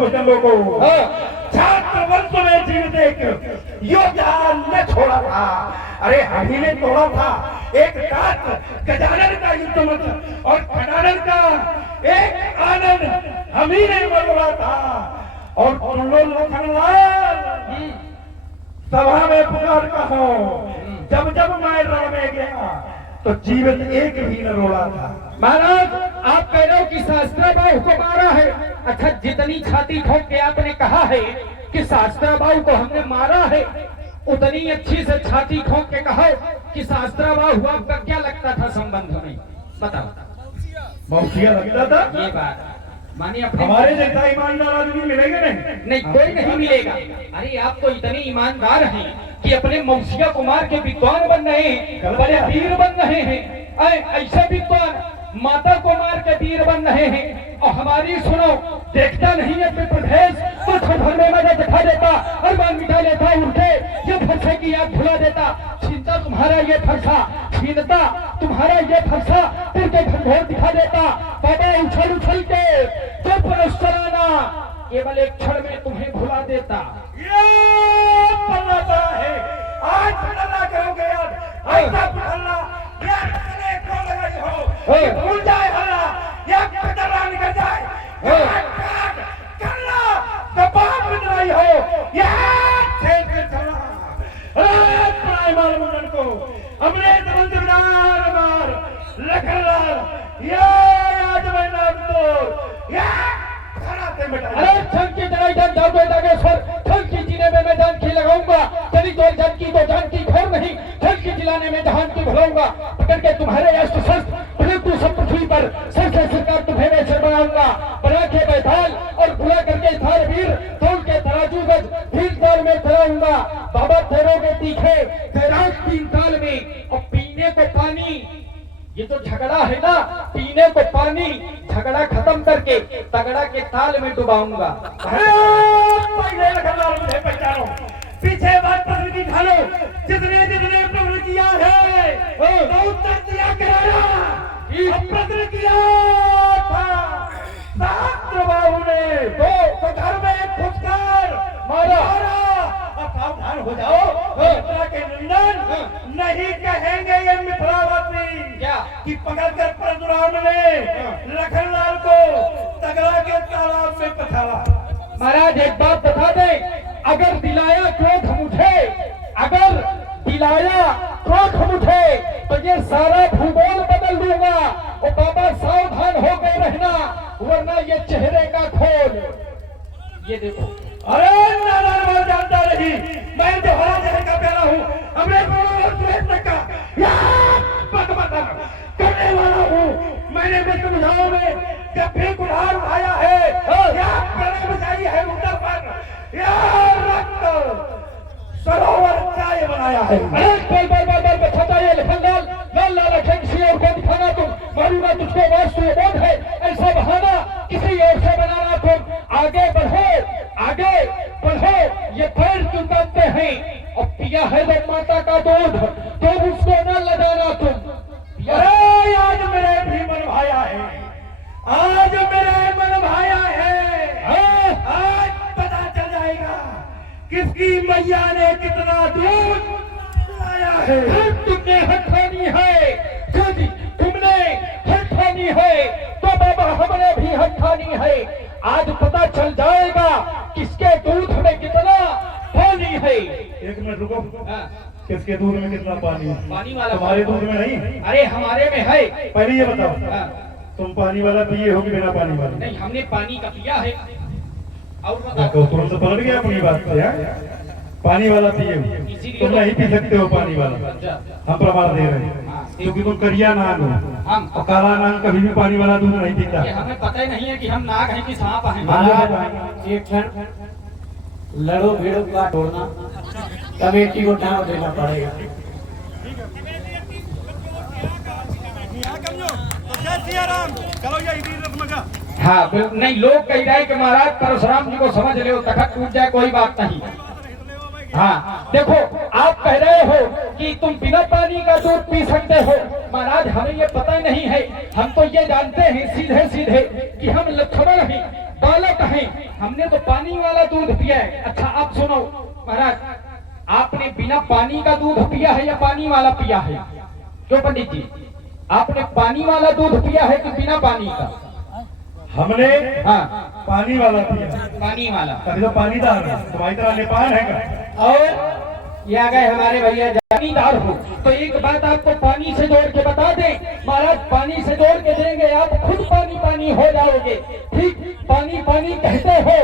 भुजंगों को छात्र वंश में जीवित एक योद्धा ने छोड़ा था। अरे हम ही ने तोड़ा था एक रात गजानन का युद्ध मंत्र और खजानन का एक आनंद हम ही ने मरोड़ा था। और तुम लोग लखनलाल सभा में पुकार कहो, जब जब मैं रण में गया तो जीवित एक भी न रोड़ा था। महाराज आप कह रहे हो कि शास्त्राबाहु को मारा है। अच्छा, जितनी छाती ठोक के आपने कहा है कि शास्त्राबाहु को हमने मारा है, उतनी अच्छी से छाती ठोक के कहो कि शास्त्राबाहु आपका क्या लगता था संबंध में, बताओ। मौसिया लगता था। ये बात मानिए, हमारे जैसा ईमानदार आदमी मिलेगा नहीं? कोई नहीं मिलेगा। अरे आप तो इतने ईमानदार हैं कि अपने मौसिया कुमार के विद्वान बन रहे हैं, बड़े वीर बन रहे हैं। ऐसे विद्वान माता कुमार के वीर बन रहे हैं, और हमारी सुनो, देखता नहीं है प्रदेश तो भर में मजा दिखा देता, हर बार मिटा लेता, उनके ये फरसा की याद भुला देता, छीनता तुम्हारा ये फरसा, छीनता तुम्हारा ये फरसा, फिर के भरभोर दिखा देता। बाबा उछल उछल के तो पुनश्चराना केवल एक क्षण में तुम्हें भुला देता। ये पल्ला है, आज पल्ला करोगे यार, ऐसा पल्ला यार कितने को लगाई हो, भूल जाए हल्ला, या पल्ला निकल जाए, कल्ला कबाब बनाई हो, यार खेल के चला। अरे प्राय मार मुंडन को, हमने तमंदरदार मार, लखनलाल, ये आज मैं नाम तो, यार अरे ठंकी जलाई जान जाओ दागेश्वर, ठंकी जीने में मैं जान की लगाऊंगा, चली दो जान की तो जान की खोर नहीं, ठंकी जिलाने में जहान की भुलाऊंगा, पकड़ के तुम्हारे अस्त्र शस्त्र पृथ्वी सब पृथ्वी पर सर से सिरकार तुम्हें मैं सिर बनाऊंगा, बना के बैताल और बुला करके धार वीर, तोल के तराजू गज भील ताल में चलाऊंगा। बाबा तेरोगे तीखे तैराक तीन ताल में, और पीने को पानी, ये जो झगड़ा है ना, पीने को पानी, झगड़ा खत्म करके तगड़ा के ताल में डुबाऊंगा। पहले लखनलाल मुझे पहचानो, पीछे बात पकड़ की ढालो, जितने जितने प्रश्न किया है तो उत्तर दिया कराना। प्रश्न किया था शास्त्रबाहु ने तो घर में घुसकर मारा। सावधान हो जाओ, मिथिला के नंदन नहीं कहेंगे ये मिथिलावासी क्या कि पकड़कर परशुराम ने लखनलाल को तगड़ा के तालाब में पछाड़ा। महाराज एक बात बता दे, अगर दिलाया क्रोध मुझे, अगर दिलाया क्रोध मुझे तो ये सारा भूगोल बदल दूंगा। और बाबा सावधान हो गए रहना, वरना ये चेहरे का खोल, ये देखो। अरे नारायण जानता नहीं, मैं जो हरा जगह का प्यारा हूँ, हमने करने वाला हूँ। मैंने मृत्युधाओं में जब भी कुल्हाड़ उठाया है, या प्रणय बचाई है उधर पर, या रक्त सरोवर चाय बनाया है। अरे बल बचाता ये लखनलाल, लाल लाल अक्षर किसी और को दिखाना तुम, मारूंगा तुझको वास्तु बोध है, ऐसा बहाना किसी और से बनाना तुम। आगे बढ़ो, आगे बढ़ो, ये पैर क्यों काटते हैं, और पिया है जब माता का दूध तो उसको न लगाना तुम। अरे आज मेरे भी मन भाया है, आज मेरे मन भाया है। आज पता चल जाएगा किसकी मैया ने कितना दूध लाया है। तुमने हठानी है, यदि तुमने हठानी है तो बाबा हमने भी हठानी है। आज पता चल जाएगा किसके दूध में कितना पानी है। एक मिनट रुको, किसके दूध में कितना पानी है? पानी वाला तुम्हारे दूध में नहीं? अरे हमारे में है। पहले ये बताओ, तुम पानी वाला पिए हो कि बिना पानी वाला? नहीं, हमने पानी का पिया है। और बताओ, तुरंत पलट गया अपनी बात से। पानी वाला पिए हो, तुम नहीं पी सकते हो पानी वाला, हम प्रमाण दे रहे हैं, क्योंकि तुम करिया नाग हो और काला नाग कभी भी पानी वाला दूध नहीं पीता। हमें पता ही नहीं है कि हम नाग हैं कि सांप हैं। एक क्षण लड़ो भिड़ो का तोड़ना, कमेटी को नाम देना पड़ेगा। हाँ नहीं, लोग कह रहे हैं कि महाराज परशुराम जी को समझ ले, तखत टूट जाए कोई बात नहीं। हाँ देखो, आप कह रहे हो कि तुम बिना पानी का दूध पी सकते हो। महाराज हमें ये पता ही नहीं है, हम तो ये जानते हैं सीधे सीधे कि हम लक्ष्मण हैं, बालक हैं, हमने तो पानी वाला दूध पिया है। अच्छा आप सुनो महाराज, आपने बिना पानी का दूध पिया है या पानी वाला पिया है? क्यों पंडित जी, आपने पानी वाला दूध पिया है कि बिना पानी का? हमने हाँ पानी वाला पिया, पानी वाला। तभी तो पानीदार है। तुम्हारी तरह नेपाल है क्या? और ये आ गए हमारे भैया पानीदार हो, तो एक बात आपको पानी से जोड़ के बता दें महाराज, पानी से जोड़ के देंगे आप खुद पानी पानी हो जाओगे। ठीक, पानी पानी कहते हो,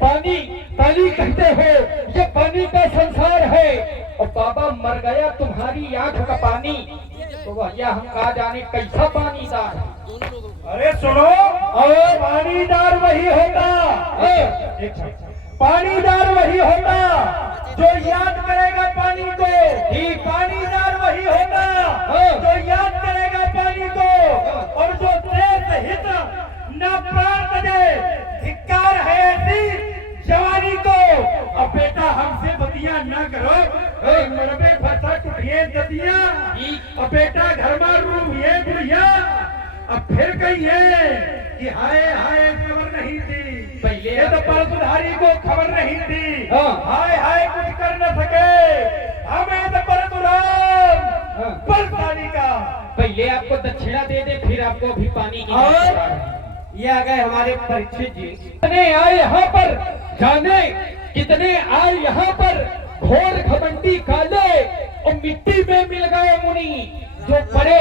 पानी पानी कहते हो, ये पानी का संसार है। और बाबा मर गया तुम्हारी आंख का पानी, तो भैया हम कहा जाने कैसा पानीदार है। अरे सुनो, और पानीदार वही होता, पानीदार वही होता जो याद करेगा पानी को। ठीक, पानीदार वही होता जो याद करेगा पानी को, और जो देश हित न प्राण तजे, धिक्कार है ऐसी जवानी को। अब बेटा हमसे बतिया न करो, मरबे फसा टूटिए दतिया। अब बेटा घर में रूहिए बुढ़िया, अब फिर कहिए कि हाय हाय खबर नहीं थी पहले, ये तो परसुधारी को खबर नहीं थी। हाँ। हाय हाय कुछ कर न सके हमें तो परसुराम परसानी का। पहले आपको दक्षिणा दे दे, फिर आपको अभी पानी की। और ये आ गए हमारे परीक्षित जी। कितने आए यहाँ पर जाने, कितने आए यहाँ पर घोर घमंडी काले, और मिट्टी में मिल गए मुनि जो पड़े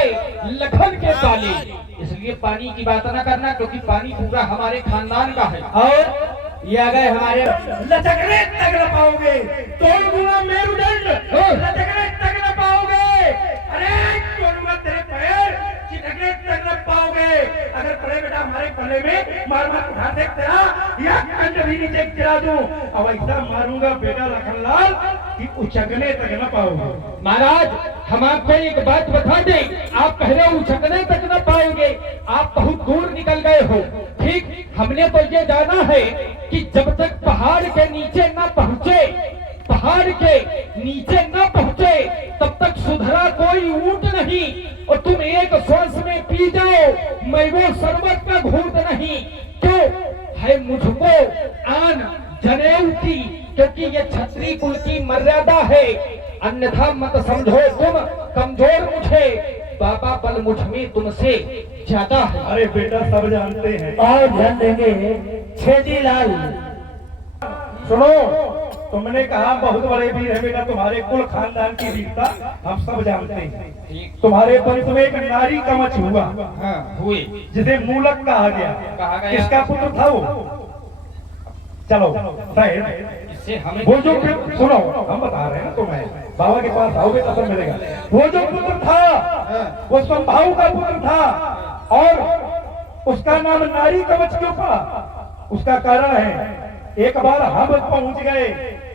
लखन के ताले। इसलिए पानी की बात ना करना, क्योंकि पानी पूरा हमारे खानदान का है। और ये आ गए हमारे लचकने तक न पाओगे, तोड़ दूंगा मेरुदंड, लचकने तक न पाओगे। अरे तोड़ूंगा तेरे पैर, चिटकने तक न पाओगे। अगर पड़े बेटा हमारे पल्ले में, मार मार उठा दे तेरा, या कंड भी नीचे गिरा दूं। अब ऐसा मारूंगा बेटा लखनलाल कि उचकने तक न पाओगे। महाराज हम आपको एक बात बता दें, आप पहले उछकने तक न पाएंगे, आप बहुत दूर निकल गए हो। ठीक, हमने तो ये जाना है कि जब तक पहाड़ के नीचे न पहुँचे, पहाड़ के नीचे न पहुँचे, तब तक सुधरा कोई ऊंट नहीं। और तुम एक श्वास में पी जाओ, मैं वो शरबत का घूंट नहीं। क्यों है मुझको आन जनेऊ की, क्योंकि ये क्षत्रिय कुल की मर्यादा है। अन्यथा मत समझो तुम कमजोर मुझे, बाबा बल मुझ में तुमसे ज्यादा है। अरे बेटा सब जानते हैं। और ध्यान देंगे छेदी लाल। सुनो, तुमने कहा बहुत बड़े वीर है बेटा, तुम्हारे कुल खानदान की वीरता हम सब जानते हैं। तुम्हारे वंश में एक नारी कवच हुआ, हाँ, हुए, जिसे मूलक कहा गया। किसका पुत्र था वो? चलो शायद इससे हमें वो जो सुनो, हम बता रहे हैं तुम्हें, बाबा के पास आओगे तब तक मिलेगा। वो जो पुत्र था वो संभाव का पुत्र था, और उसका नाम नारी कवच क्यों पड़ा? उसका कारण है, एक बार हम पहुंच गए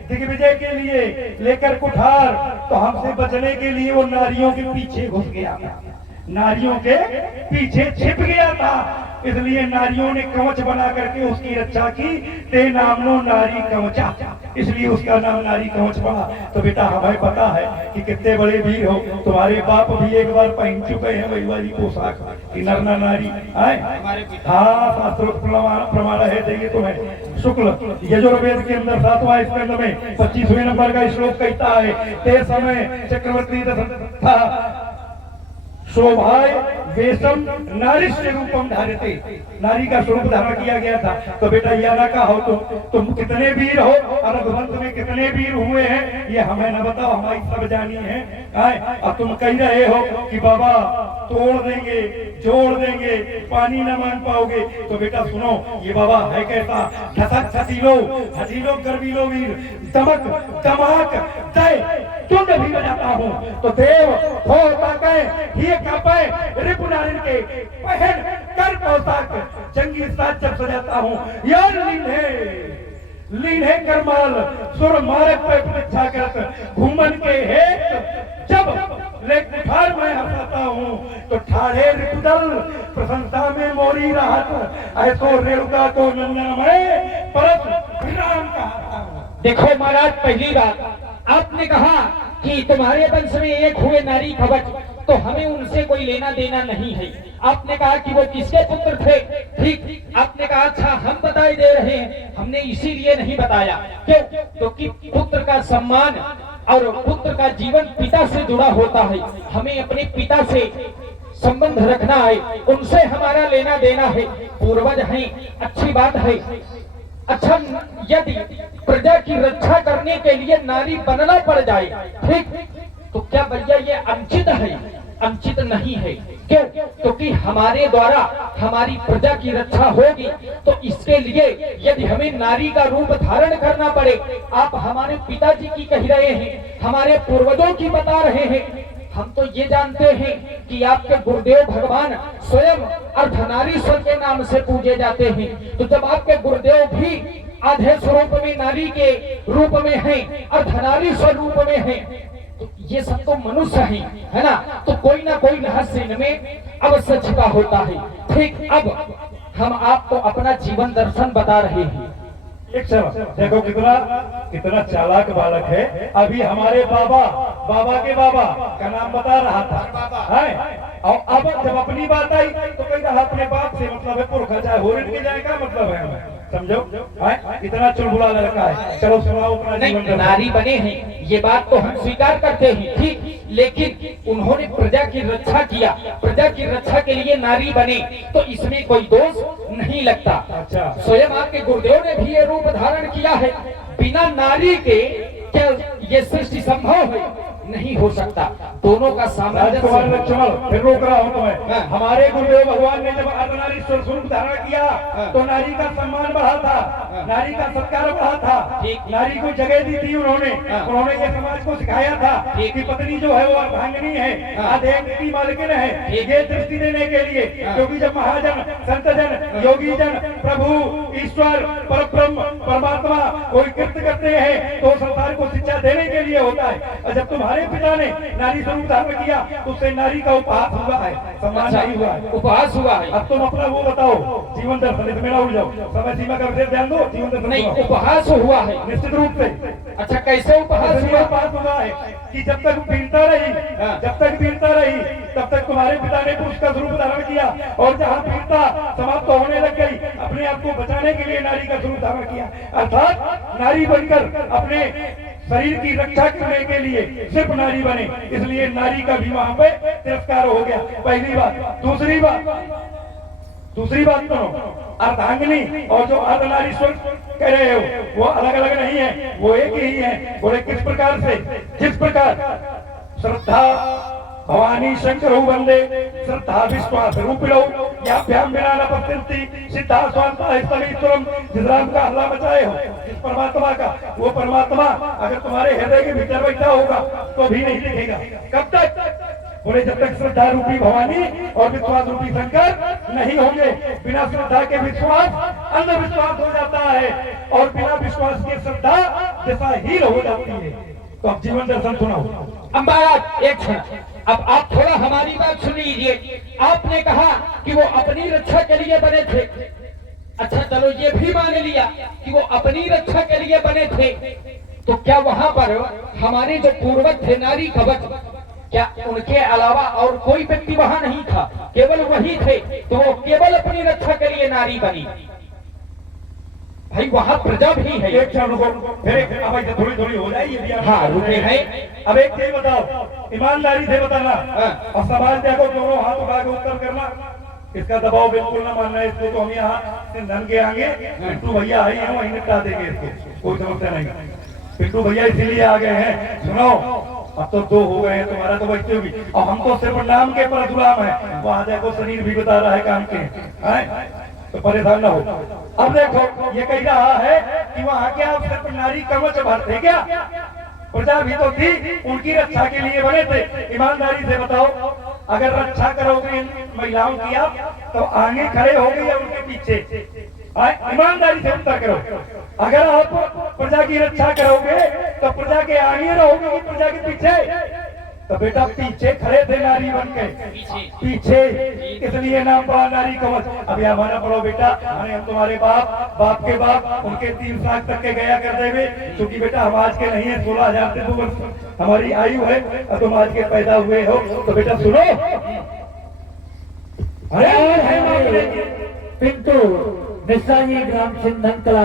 दिग्विजय के लिए लेकर कुठार, तो हमसे बचने के लिए वो नारियों के पीछे घुस गया था, नारियों के पीछे छिप गया था। इसलिए नारियों ने कवच बना करके उसकी रक्षा की, ते नामनो नारी कवचा, इसलिए उसका नाम नारी कवच पड़ा। तो बेटा हमें पता है कि कितने बड़े वीर हो, तुम्हारे बाप भी एक बार पहन चुके हैं वही वाली पोशाक कि नर नारी आए। हाँ, शास्त्रोक्त प्रमाण है, चाहिए तुम्हें। शुक्ल यजुर्वेद के अंदर 7वां स्कंद में 25वें नंबर का श्लोक कहता है, ते समय चक्रवर्ती था शोभाय वेशम नारिष्ट रूपम धारते, नारी का स्वरूप धारण किया गया था। तो बेटा यह ना कहो तुम कितने वीर हो और रघुवंश में कितने वीर हुए हैं, ये हमें न बताओ, हमारी सब जानी है। अब तुम कह रहे हो कि बाबा तोड़ देंगे, जोड़ देंगे, पानी न मान पाओगे। तो बेटा सुनो, ये बाबा है कैसा, धसक हसीलो हसीलो गर्वीलो वीर, दमक दमाक दय तुंड भी बजाता हूँ। तो देव होता कहे कापे रिपुनारिन के पहन कर पोशाक जंगी साज जब सजाता हूँ। यार लीन है करमाल सुर मारक पे परीक्षा करत घूमन के हेत जब ले कुठार में हंसाता हूँ। तो ठाड़े रिपुदल प्रशंसा में मोरी राहत, ऐसो रेणुका को नंदन में परत विराम कहा। देखो महाराज, पहली बात आपने कहा कि तुम्हारे वंश में एक हुए नारी कवच, तो हमें उनसे कोई लेना देना नहीं है। आपने कहा कि वो किसके पुत्र थे, ठीक। आपने कहा अच्छा हम बताई दे रहे हैं, हमने इसीलिए नहीं बताया, क्यों? क्योंकि पुत्र का सम्मान और पुत्र का जीवन पिता से जुड़ा होता है। हमें अपने पिता से संबंध रखना है, उनसे हमारा लेना देना है, पूर्वज हैं, अच्छी बात है। अच्छा, यदि प्रजा की रक्षा करने के लिए नारी बनना पड़ जाए, ठीक, तो क्या भैया ये अनुचित है? अनुचित नहीं है, क्यों? क्योंकि हमारे द्वारा हमारी प्रजा की रक्षा होगी, तो इसके लिए यदि हमें नारी का रूप धारण करना पड़े, आप हमारे पिताजी की कह रहे हैं, हमारे पूर्वजों की बता रहे हैं, हम तो ये जानते हैं कि आपके गुरुदेव भगवान स्वयं अर्धनारीश्वर के नाम से पूजे जाते हैं। तो जब आपके गुरुदेव भी आधे स्वरूप में नारी के रूप में हैं, अर्धनारीश्वर रूप में हैं, तो ये सब तो मनुष्य हैं, है ना? तो कोई ना कोई रहस्य इनमें अवश्य छिपा होता है, ठीक। अब हम आपको अपना जीवन दर्शन बता रहे हैं। एक समय देखो कितना कितना चालाक बालक है। अभी हमारे बाबा के बाबा का नाम बता रहा था, है? और अब जब अपनी बात आई तो कह रहा अपने बाप से मतलब है पुरखा, चाहे होरिन के जाए, क्या मतलब है हमें, समझो? इतना चुलबुला लड़का है। चलो सुनाओ अपना जीवन दर्शन। नारी बने हैं, ये बात तो हम स्वीकार करते हैं, ठीक, लेकिन उन्होंने प्रजा की रक्षा किया, प्रजा की रक्षा के लिए नारी बने, तो इसमें कोई दोष नहीं लगता। अच्छा, स्वयं आपके गुरुदेव ने भी ये रूप धारण किया है। बिना नारी के क्या ये सृष्टि संभव है? नहीं हो सकता। दोनों का राजकुमार सामंजस्य। लक्ष्मण, फिर रोक रहा हूँ तुम्हें। हाँ। हमारे गुरुदेव भगवान ने जब अर्धनारीश्वर स्वरूप धारण किया तो नारी का सम्मान बढ़ा था, नारी का सत्कार बढ़ा था, ठीक। नारी को जगह दी थी उन्होंने। हाँ। उन्होंने ये समाज को सिखाया था ठीक। कि पत्नी जो है वो अर्धांगिनी है, हाँ। आधेय की मालकिन है, ठीक। ये दृष्टि देने के लिए। हाँ। क्योंकि जब महाजन, संतजन, योगी जन, प्रभु, ईश्वर, परब्रह्म, परमात्मा कोई कृत्य करते हैं तो संसार को शिक्षा देने के लिए होता है। और जब तुम्हारे पिता ने नारी स्वरूप धारण किया तो उससे नारी का उपहास हुआ है, सम्मान नहीं हुआ है, उपहास हुआ है। अब तुम अपना वो बताओ जीवन दर्शन। इसमें ना उड़ जाओ, समय सीमा का विशेष ध्यान दो। जीवन दर्शन नहीं, सुनाओ। उपहास हुआ है। निश्चित रूप से। अच्छा, कैसे उपहास हुआ? बात हुआ है कि जब तक वीरता रही, जब तक वीरता रही तब तक तुम्हारे पिता ने पुरुष का स्वरूप धारण किया, और जहाँ वीरता समाप्त होने लग गई अपने आप को बचाने के लिए नारी का स्वरूप धारण किया, अर्थात नारी बनकर अपने शरीर की रक्षा करने के लिए सिर्फ नारी बने, इसलिए नारी का भी वहां पे तिरस्कार हो गया। पहली बात। दूसरी बात सुनो, अर्धांगिनी और जो अर्धनारीश्वर कह रहे हो वो अलग अलग नहीं है, वो एक ही है। बोले किस प्रकार से? जिस प्रकार श्रद्धा भवानी शंकर वंदे श्रद्धा विश्वास रूपिणौ याभ्याम बिना न पश्यन्ति सिद्धा स्वांता स्तमीश्वरम। जिस राम का हल्ला मचाए हो, जिस परमात्मा का, वो परमात्मा अगर तुम्हारे हृदय के भीतर बैठा होगा तो भी नहीं दिखेगा। कब तक? बोले जब तक श्रद्धा रूपी भवानी और विश्वास रूपी शंकर नहीं होंगे। बिना श्रद्धा के विश्वास अंधविश्वास हो जाता है, और बिना विश्वास के श्रद्धा दिशाहीन हो जाती है। तो अब जीवन दर्शन सुनाओ। अब महाराज एक क्षण, अब आप थोड़ा हमारी बात सुन लीजिए। आपने कहा कि वो अपनी रक्षा के लिए बने थे। अच्छा चलो ये भी मान लिया कि वो अपनी रक्षा के लिए बने थे, तो क्या वहां पर हमारे जो पूर्वज थे नारी कवच, क्या उनके अलावा और कोई व्यक्ति वहां नहीं था? केवल वही थे, तो वो केवल अपनी रक्षा के लिए नारी बनी। भाई वहां प्रजा भी है। एक क्षण रुको, फिर अब थोड़ी थोड़ी हो जाएगी। हाँ रुके हैं। अब एक चीज बताओ, ईमानदारी से बताना, और सवाल देखो, दोनों हाथ उठा के उत्तर करना। इसका दबाव बिल्कुल ना मानना। इसको तो हम यहाँ धन के आगे पिंटू भैया आई है, वहीं निपटा देंगे इसको, कोई समस्या नहीं। पिंटू भैया इसीलिए आ गए हैं। सुनो, अब तो 2 हो गए हैं, तुम्हारा तो बचते होगी, और हम तो सिर्फ नाम के परशुराम है। वहां देखो शरीर भी बता रहा है काम के, तो परेशान ना हो। अब देखो ये कह रहा है कि वहां क्या सिर्फ नारी कवच भरते क्या? प्रजा भी तो थी, उनकी रक्षा के लिए बने थे। ईमानदारी से बताओ, अगर रक्षा करोगे महिलाओं की आप, तो आगे खड़े होगे या उनके पीछे? ईमानदारी से उत्तर करो। अगर आप प्रजा की रक्षा करोगे तो प्रजा के आगे रहोगे कि प्रजा के पीछे? तो बेटा पीछे खड़े थे नारी बन के, पीछे, इसलिए नाम पड़ा नारी कवच। अभी हमारा पढ़ो बेटा, हम तुम्हारे बाप के बाप, उनके 3 साल तक के गया कर देवे, क्योंकि बेटा हम आज के नहीं है। 16,000 से 2 वर्ष हमारी आयु है, और तुम आज के पैदा हुए हो। तो बेटा सुनो, अरे और है हमारे पिंटू मिश्रा जी ग्राम सिंधन कला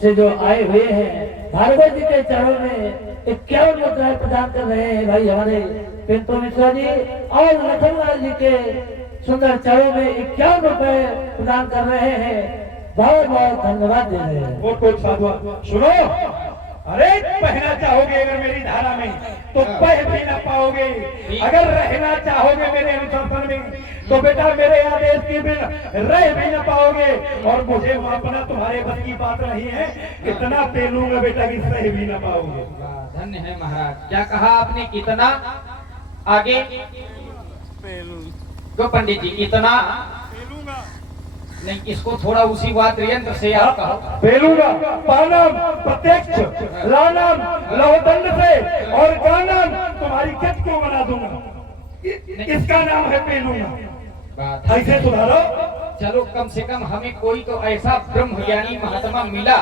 से जो आए हुए हैं, भार्गव जी के चरणों में 51 मुद्राएं प्रदान कर रहे हैं भाई हमारे पिंटू मिश्रा जी, और लखनलाल जी के सुंदर चरणों में 51 रुपए प्रदान कर रहे हैं। बहुत बहुत धन्यवाद दे रहे हैं। बहुत साधु। सुनो, अरे पहना चाहोगे अगर मेरी धारा में तो पह भी ना पाओगे, अगर रहना चाहोगे मेरे अनुशासन में तो बेटा मेरे आदेश के बिना रह भी ना पाओगे, और मुझे मापना तुम्हारे बस की बात नहीं है, इतना पेलूंगा बेटा कि सह भी ना पाओगे। धन्य है महाराज। क्या कहा आपने? कितना? आगे क्यों पंडित जी? कितना नहीं, इसको थोड़ा उसी वाद्य यंत्र से आप कहो। पेलूंगा, पानाम प्रत्यक्ष, लानाम लौदंड से, और गानाम तुम्हारी कच को बना दूंगा। इसका नाम है पेलूंगा। ऐसे सुधारो। चलो कम से कम हमें कोई तो ऐसा ब्रह्म ज्ञानी महात्मा मिला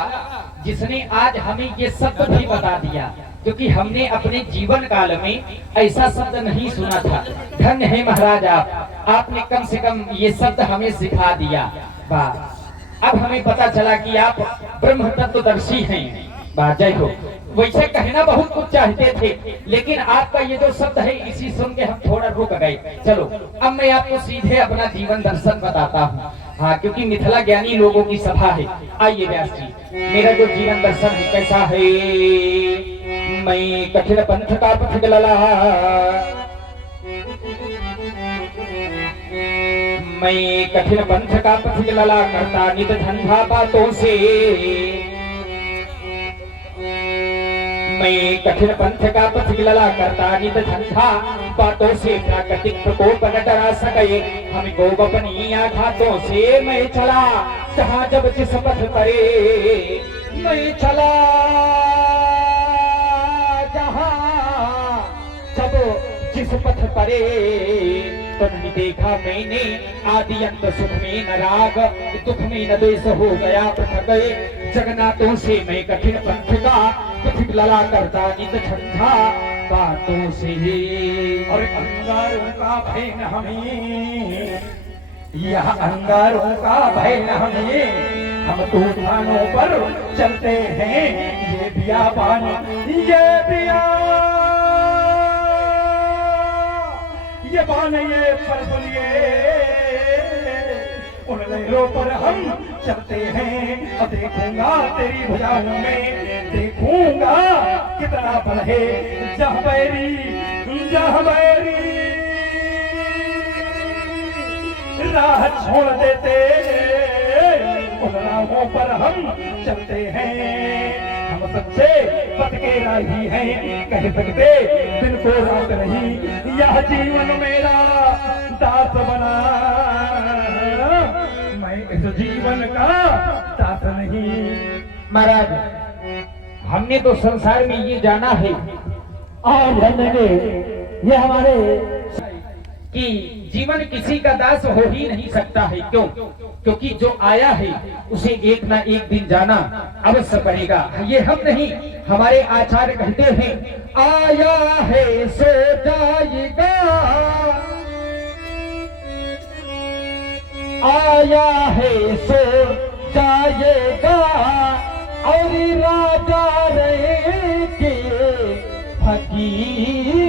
जिसने आज हमें ये शब्द भी बता दिया, क्योंकि हमने अपने जीवन काल में ऐसा शब्द नहीं सुना था। धन्य है महाराज आपने कम से कम ये शब्द हमें सिखा दिया। वाह, अब हमें पता चला कि आप ब्रह्म तत्वदर्शी हैं। वाह, जय हो। वैसे कहना बहुत कुछ चाहते थे, लेकिन आपका ये जो शब्द है इसी सुन के हम थोड़ा रुक गए। चलो अब मैं आपको सीधे अपना जीवन दर्शन बताता हूँ। हाँ, क्योंकि मिथिला ज्ञानी लोगों की सभा है। आइए व्यास जी, मेरा जो जीवन दर्शन है कैसा है। मैं कठिन पंथ का पथिक लला, मैं कठिन पंथ का पथिक लला, करता नित धंधा बातों से। मैं कठिन पंथ का पथिक लला, करता नित धंधा बातों से। प्राकृतिक प्रकोप न डरा सके हमको अपनी आघातों से। मैं चला जहाँ जब जिस पथ परे, मैं चला जब जिस पथ परे। तो नहीं देखा मैंने आदि अंत, सुख में न राग दुख में न द्वेष, हो गया पृथक जगन्नाथों से। मैं कठिन पंथ का पथिक लला, करता नित झंझा बातों से। और अंगारों का भय न हमें, यह अंगारों का भय न हमें, हम तूफानों पर चलते हैं। ये बियाबान, ये बान, ये परबलिए, उन लहरों पर हम चलते हैं। अब देखूंगा तेरी भुजाओं में, देखूंगा कितना बल है। जहाँ बैरी राह छोड़ देते, उन राहों पर हम चलते हैं। हम सबसे पद के राही हैं, कह सकते दिन को रात नहीं। यह जीवन मेरा दास बना, मैं इस जीवन का दास नहीं। महाराज, हमने तो संसार में ये जाना है और जानेंगे ये हमारे कि जीवन किसी का दास हो ही नहीं सकता है। क्यों? क्योंकि जो आया है उसे एक ना एक दिन जाना अवश्य पड़ेगा। ये हम नहीं, हमारे आचार्य कहते हैं, आया है सो जाएगा, आया है सो जाएगा, और राजा रहेंगे फकीर।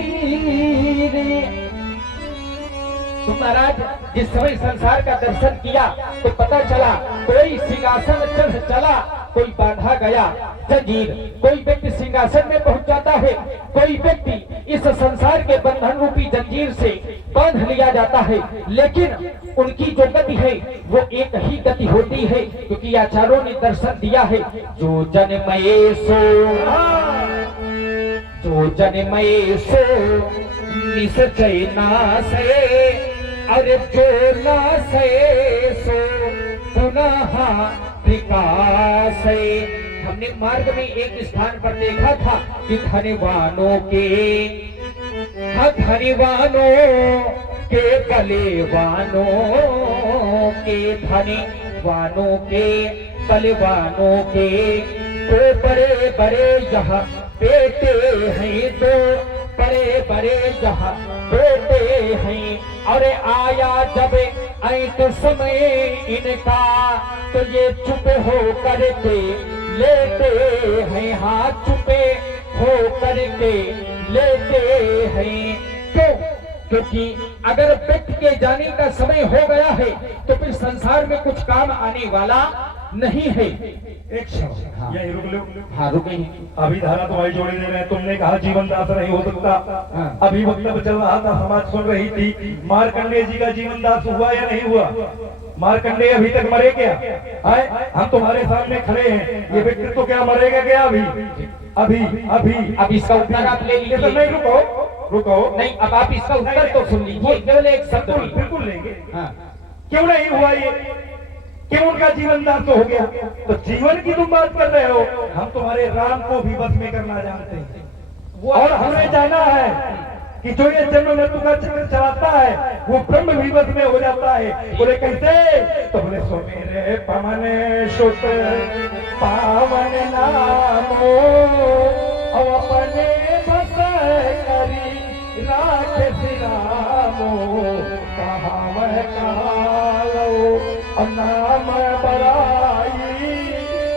तो महाराज, जिस समय संसार का दर्शन किया तो पता चला कोई सिंहासन चढ़ चला, कोई बांधा गया जंजीर। कोई व्यक्ति सिंहासन में पहुंच जाता है, कोई व्यक्ति इस संसार के बंधन रूपी जंजीर से बांध लिया जाता है। लेकिन उनकी जो गति है वो एक ही गति होती है, क्योंकि आचार्यों ने दर्शन दिया है, जो जन्मये सो, जो जन्मये सो निश्चय नाशे, अरे जो नाशे सो पुनः विकास। हमने मार्ग में एक स्थान पर देखा था कि धनवानों के, धनवानों के बलवानों के, धनवानों के बलवानों के, तो बड़े बड़े यहाँ बेटे हैं, तो बड़े बड़े यहाँ बेटे हैं। और आया जब ऐत समय इनका तो ये चुप हो करके लेते हैं। हाँ, चुपे हो करके लेते हैं। क्यों? क्योंकि अगर व्यक्ति के जाने का समय हो गया है तो फिर संसार में कुछ काम आने वाला नहीं है। एक क्षण, हाँ। यही रुक लो। हाँ, रुके। अभी धारा तुम्हारी जोड़ी दे रहे हैं। तुमने कहा जीवन दास नहीं हो सकता। हाँ। अभी वक्तव्य चल रहा था, समाज सुन रही थी। मार्कंडेय जी का जीवन दास हुआ या नहीं हुआ? मार्कंडेय अभी तक मरे क्या? आए, हम तुम्हारे सामने खड़े हैं। ये व्यक्ति तो क्या मरेगा क्या? अभी अभी अभी अब इसका उत्तर आप ले लीजिए। नहीं, रुको नहीं, अब आप इसका उत्तर तो सुन लीजिए केवल एक शब्द बिल्कुल में। बिल्कुल लेंगे। हाँ। क्यों नहीं हुआ ये? क्यों उनका जीवन दास हो गया? तो जीवन की तुम बात कर रहे हो। हम तुम्हारे राम को भी बस में करना जानते हैं। और हमें जाना है कि जो ये जन्म मृत्यु का चक्र चलाता है वो ब्रह्म भी बस में हो जाता है। बोले कैसे? तो बोले सो मेरे पवन सुत पावन नामो अब अपने बस करी राख सिरामो कहावह कहावो और नाम बड़ाई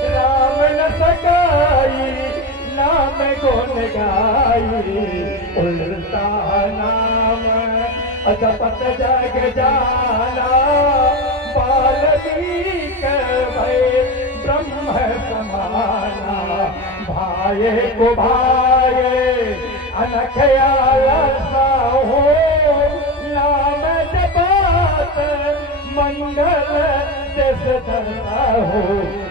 राम न सकाई नाम गुण गाई उल्टा नाम अजपत जग जाना बाल्मीक भय ब्रह्म समाना भाये को भाये अनख आलसा हो नाम जपात मंगल देश धरता हो।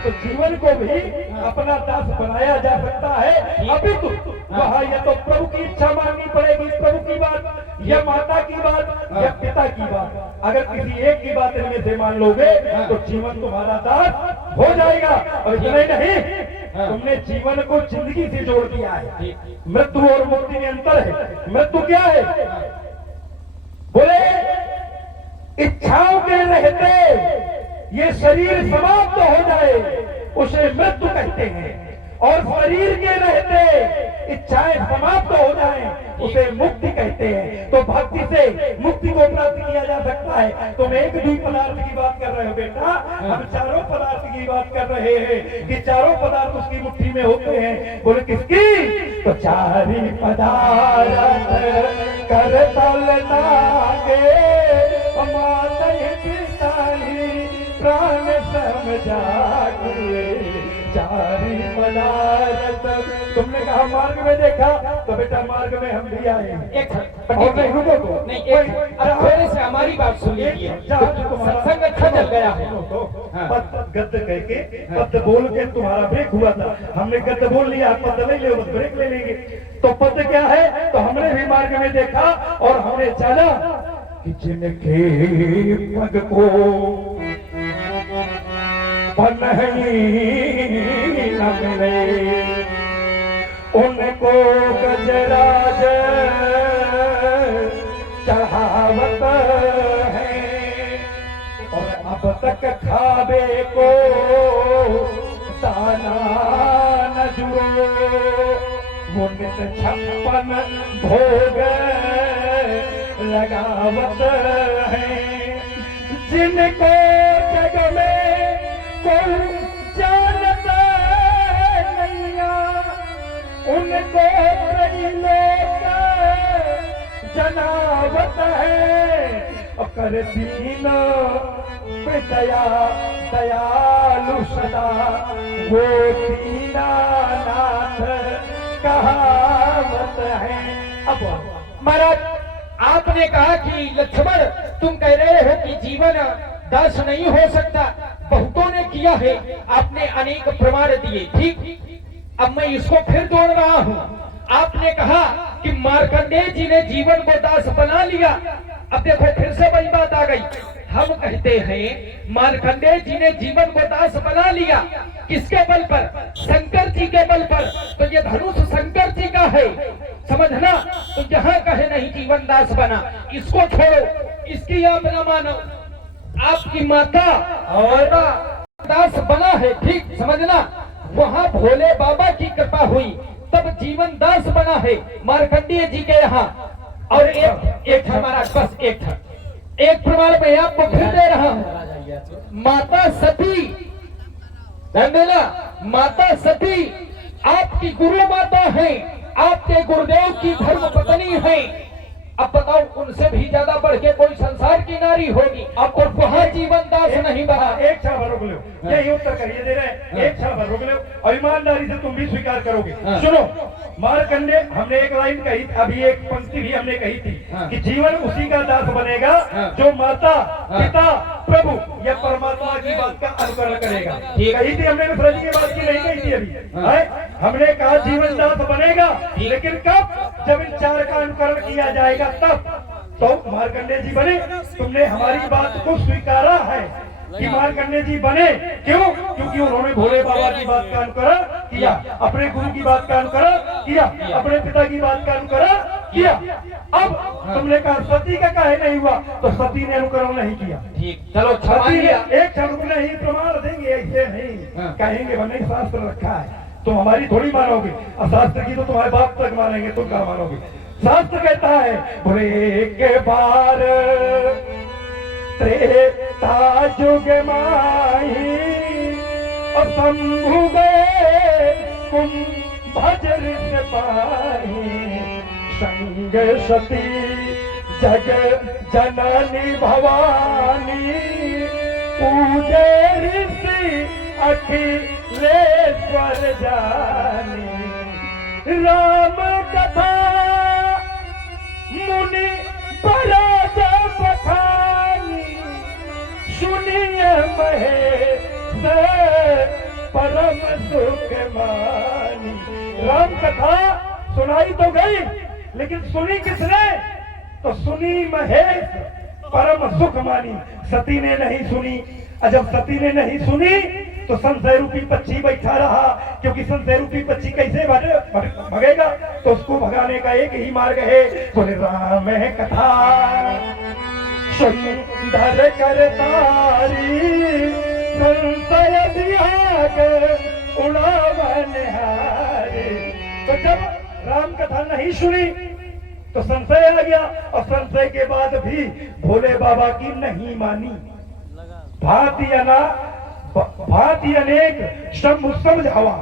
तो जीवन को भी अपना दास बनाया जा सकता है। अभी तो वहाँ ये तो प्रभु की इच्छा माननी पड़ेगी। प्रभु की बात या माता की बात या पिता की बात, अगर किसी एक की बात इनमें से मान लोगे तो जीवन तुम्हारा दास हो जाएगा। और इतना ही नहीं, तुमने जीवन को जिंदगी से जोड़ दिया है। मृत्यु और मुक्ति में अंतर है। मृत्यु क्या है? बोले इच्छाओं के रहते ये शरीर समाप्त हो जाए उसे मृत्यु कहते हैं, और शरीर के रहते इच्छाएं समाप्त हो जाएं उसे मुक्ति कहते हैं। तो भक्ति से मुक्ति को प्राप्त किया जा सकता है। तुम एक भी पदार्थ की बात कर रहे हो बेटा, हम चारों पदार्थ की बात कर रहे हैं कि चारों पदार्थ उसकी मुट्ठी में होते हैं। बोले किसकी? तो चारी पदार्थ कर तल नागे माता प्राण समझा चारी पदार्थ। तुमने कहा मार्ग में देखा, तो बेटा मार्ग में हम भी आए। एक पंडित जी, रुको तो नहीं, एक अब थोड़े से हमारी बात सुन लीजिए। सत्संग अच्छा चल गया है। पद गद्द कह के पद बोल के तुम्हारा ब्रेक हुआ था। हमने गद्द बोल लिया, पद नहीं ले, बस ब्रेक ले लेंगे। तो पद क्या है? तो हमने भी मार्ग में देखा और हमने जाना कि जिनके पग को पनही न मिले उनको गजराज चढ़ावत है। और अब तक खावे को दाना न जुड़ो वो नित 56 भोग लगावत है। जिनको जग में कोई जानता नहीं उनको कई लोग जनावत है। और कर दीन पे दयालु सदा वो दीनानाथ कहावत है। अब महाराज, आपने कहा कि लक्ष्मण तुम कह रहे हो कि जीवन दास नहीं हो सकता, बहुतों ने किया है, आपने अनेक प्रमाण दिए, ठीक। अब मैं इसको फिर जोड़ रहा हूँ। आपने कहा कि मार्कंडेय जी ने जीवन को दास बना लिया। अब देखो फिर से वही बात आ गई। हम कहते हैं मार्कंडेय जी ने जीवन को दास बना लिया, किसके बल पर? शंकर जी के बल पर। तो ये धनुष शंकर जी का है, समझना। तो जहाँ कहे नहीं जीवन दास बना, इसको छोड़ो, इसकी आप न मानो। आपकी माता और दास बना है, ठीक, समझना। वहाँ भोले बाबा की कृपा हुई तब जीवन दास बना है मार्कंडेय जी के यहाँ। और एक हमारा बस एक था, एक प्रमाण मैं आपको फिर दे रहा हूं। माता सती, ध्यान देना, माता सती आपकी गुरु माता है, आपके गुरुदेव की धर्म पत्नी है। अब बताओ, उनसे भी ज्यादा बढ़ के कोई संसार की नारी होगी। अब और वह जीवन दास नहीं बना। एक क्षण भर रुक लो, यही उत्तर करिए दे रहे हैं। एक क्षण भर रुक लो और ईमानदारी से तुम भी स्वीकार करोगे। सुनो, मार्कंडे, हमने एक लाइन कही, अभी एक पंक्ति भी हमने कही थी कि जीवन उसी का दास बनेगा जो माता, पिता, प्रभु या परमात्मा की बात का अनुकरण करेगा। कही थी हमने, मिश्रा जी की बात की नहीं कही थी अभी। हमने कहा जीवन दास बनेगा, लेकिन कब? जब इन चार का अनुकरण किया जाएगा तब। तो मार्कंडे जी बने, तुमने हमारी बात को स्वीकारा है कि मार्कंडे जी बने। क्यों? क्योंकि उन्होंने भोले बाबा की बात का अनुकरण किया, अपने गुरु की बात का अनुकरण किया, अपने पिता की बात का अनुकरण किया। अब तुमने कहा सती का काहे नहीं हुआ, तो सती ने अनुकरण नहीं किया। ठीक, चलो सती ने एक क्षण नहीं प्रमाण देंगे, ऐसे नहीं कहेंगे, हमने शास्त्र रखा है, तुम हमारी थोड़ी मानोगे। और शास्त्र की तो तुम्हारे बाप तक मानेंगे, तुम क्या मानोगे? शास्त्र कहता है बुरे के बार त्रेता जुग माही और शंभु गए कुम भजर से पाही संग सती जग जननी भवानी पूजे ऋषि अखिलेश्वर जानी राम कथा मुनि पराज बखानी सुनिए महेश परम सुख मानी। राम कथा सुनाई तो गई, लेकिन सुनी किसने? तो सुनी महेश, परम सुख मानी। सती ने नहीं सुनी। जब सती ने नहीं सुनी तो संशय रूपी पक्षी बैठा रहा, क्योंकि संशय रूपी पक्षी कैसे भगेगा? तो उसको भगाने का एक ही मार्ग है, बोले राम कथा सुंदर करतारी संशय दियाग उड़ावन हारे। तो जब राम कथा नहीं सुनी तो संशय आ गया, और संशय के बाद भी भोले बाबा की नहीं मानी। भांति अनेक शंभु समझावा,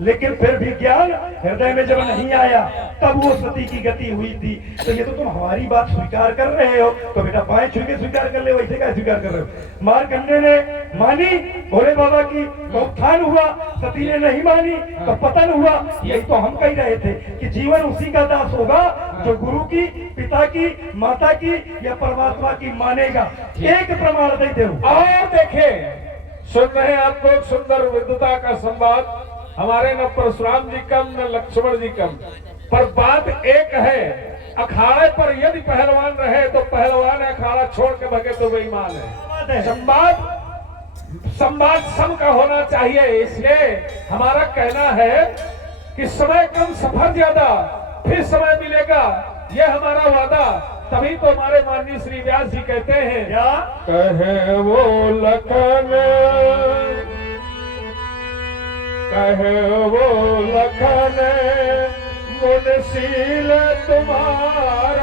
लेकिन फिर भी ज्ञान हृदय में जब नहीं आया तब वो सती की गति हुई थी। तो ये तो तुम हमारी बात स्वीकार कर रहे हो, तो बेटा पाए छू के स्वीकार कर ले, वैसे क्या स्वीकार कर रहे हो? मार्कंडे ने मानी भोले बाबा की तो उत्थान हुआ, सती ने नहीं मानी तो पतन हुआ। यही तो हम कह रहे थे कि जीवन उसी का दास होगा जो गुरु की, पिता की, माता की या परमात्मा की मानेगा। एक प्रमाण देते हो। और देखे, सुन रहे आप लोग सुंदर विद्वता का संवाद, हमारे न परशुराम जी कम न लक्ष्मण जी कम, पर बात एक है, अखाड़े पर यदि पहलवान रहे तो पहलवान अखाड़ा छोड़ के भगे तो बेईमान है। संवाद सम का होना चाहिए। इसलिए हमारा कहना है कि समय कम सफर ज्यादा, फिर समय मिलेगा, यह हमारा वादा। तभी तो हमारे माननीय श्री व्यास जी कहते हैं, क्या कहे वो लखन, कहे वो लखन मुनशील तुम्हारा